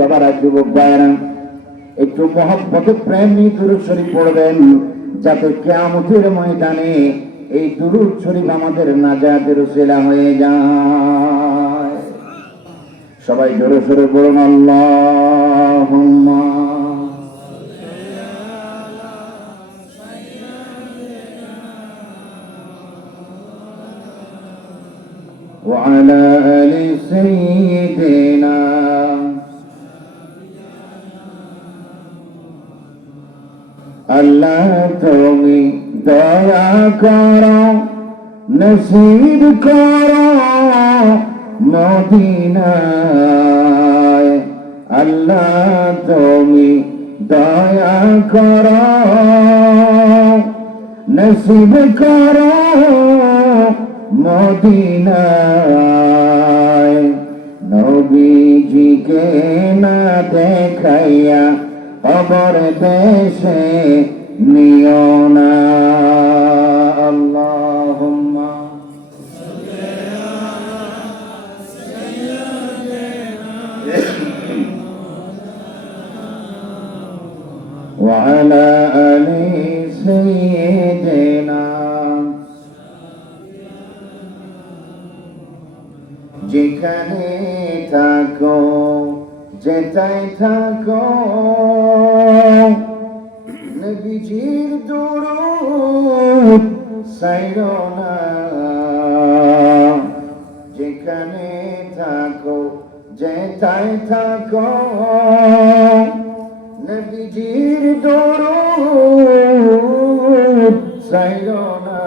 বাবারা, যুবক ভাইরা, একটু মহব্বতে প্রেম নিয়ে দুরূদ শরীফ পড়বেন, যাতে কিয়ামতের ময়দানে এই দুরূদ শরীফ আমাদের নাজাতের উসিলা হয়ে যায়। সবাই জোরে সোরে বলুন আল্লাহুম্মা ওয়া আলা আলি সাইয়্যিদিনা। আল্লাহ তুমি দয়া করো, নসিব করো মদিনায়। আল্লাহ তুমি দয়া করো, নসিব করো মদিনায়। নবীজিকে না দেখাইয়া কবর দেশে নিও না। আল্লাহুম্মা ওয়া আলা আলি সাইয়্যিদিনা। যেখানে থাকো, যেটাই থাকো, নবীজির দুরূদ ছাইড়ো না। যেখানে থাকো, যেটাই থাকো, নবীজির দুরূদ ছাইড়ো না।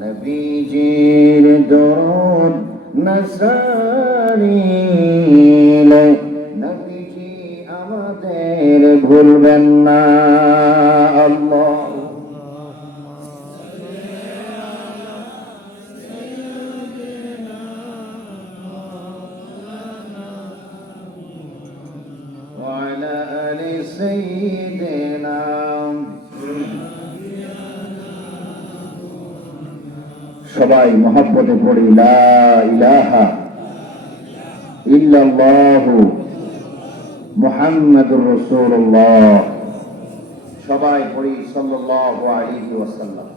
নবীজির দুরূদ না ছাড়িলে নবীজি আমাদের ভুলবেন না। আল্লাহ ওয়া আলা আলি সাইয়্যিদিনা। সবাই মহব্বতে পড়ি লা ইলাহা ইল্লাল্লাহু মুহাম্মাদুর রাসূলুল্লাহ। সবাই পড়ি সাল্লাল্লাহু আলাইহি ওয়াসাল্লাম।